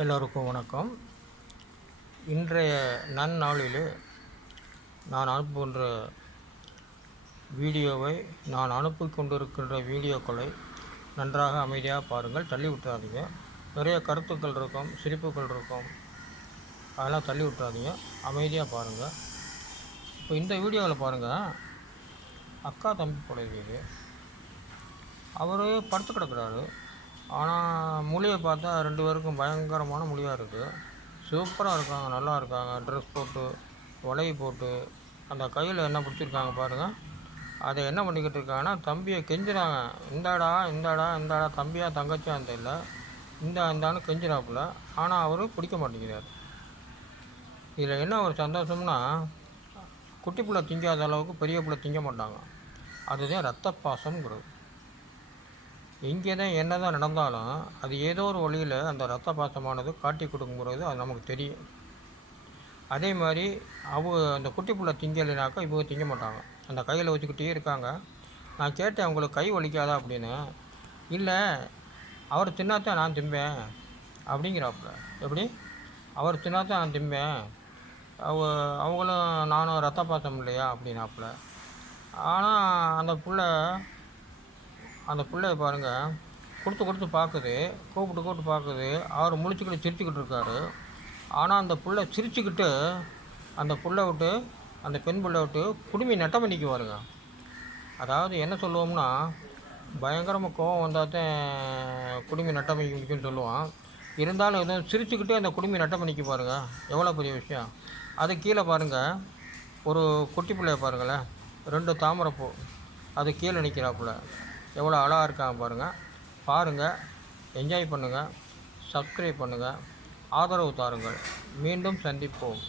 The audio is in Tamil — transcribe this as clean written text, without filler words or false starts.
எல்லோருக்கும் வணக்கம். இன்றைய நன்னாளிலே நான் அனுப்புகின்ற வீடியோவை நான் அனுப்பி கொண்டிருக்கின்ற வீடியோக்களை நன்றாக அமைதியாக பாருங்கள். தள்ளி விட்டுறாதீங்க. நிறைய கருத்துக்கள் இருக்கும், சிரிப்புகள் இருக்கும், அதெல்லாம் தள்ளி விட்டுறாதீங்க. அமைதியாக பாருங்கள். இப்போ இந்த வீடியோவில் பாருங்கள், அக்கா தம்பி போல இருக்குது. அவர் படுத்து கிடக்கிறாரு. ஆனால் மொழியை பார்த்தா 2 பேருக்கும் பயங்கரமான மொழியாக இருக்குது. சூப்பராக இருக்காங்க, நல்லா இருக்காங்க. ட்ரெஸ் போட்டு, வலை போட்டு, அந்த கையில் என்ன பிடிச்சிருக்காங்க பாருங்கள். அதை என்ன பண்ணிக்கிட்டு இருக்காங்கன்னா, தம்பியை கெஞ்சுறாங்க. இந்தாடா இந்தாடா இந்தாடா, தம்பியா தங்கச்சியான்னு தெரியல, இந்தான்னு கெஞ்சுறாப்புல. ஆனால் அவர் பிடிக்க மாட்டேங்கிறார். இதில் என்ன ஒரு சந்தோஷம்னா, குட்டி பிள்ளை திங்காத அளவுக்கு பெரிய பிள்ளை திங்க மாட்டாங்க. அதுதான் ரத்த பாசம்ங்கிறது. எங்கே தான் என்ன தான் நடந்தாலும் அது ஏதோ ஒரு வழியில் அந்த ரத்த பாசமானது காட்டி கொடுக்குங்கிறது அது நமக்கு தெரியும். அதே மாதிரி அந்த குட்டி பிள்ளை திங்கலைனாக்கா இவங்க திங்க மாட்டாங்க. அந்த கையில் வச்சுக்கிட்டே இருக்காங்க. நான் கேட்டேன், அவங்களுக்கு கை வலிக்காதா அப்படின்னு. இல்லை, அவர் தின்னாத்தான் நான் திம்பேன் அப்படிங்கிறாப்புல. எப்படி? அவர் தின்னாத்தான் நான் திம்பேன், அவங்களும் நானும் ரத்த பாசம் இல்லையா அப்படின்னாப்புல. ஆனால் அந்த பிள்ளைய பாருங்கள், கொடுத்து பார்க்குது, கூப்பிட்டு பார்க்குது. அவர் முழிச்சுக்கிட்டு சிரிச்சுக்கிட்டு இருக்காரு. ஆனால் அந்த பிள்ளை சிரிச்சுக்கிட்டு அந்த பெண் பிள்ளை விட்டு குடுமி நட்டம் பண்ணிக்கு பாருங்க. அதாவது என்ன சொல்லுவோம்னா, பயங்கரமாக கோவம் வந்தால் தான் குடுமி நட்டம் பண்ணிக்குன்னு சொல்லுவான். இருந்தாலும் எதுவும் சிரிச்சுக்கிட்டு அந்த குடுமி நட்டம் பண்ணிக்கு பாருங்கள், எவ்வளோ பெரிய விஷயம். அது கீழே பாருங்கள், ஒரு குட்டி பிள்ளைய பாருங்களேன், 2 தாமரைப்பூ அது கீழே நிற்கிறாப்புல. எவ்வளோ அழகாக இருக்காங்க பாருங்கள். என்ஜாய் பண்ணுங்கள், சப்ஸ்கிரைப் பண்ணுங்கள், ஆதரவு தாருங்கள். மீண்டும் சந்திப்போம்.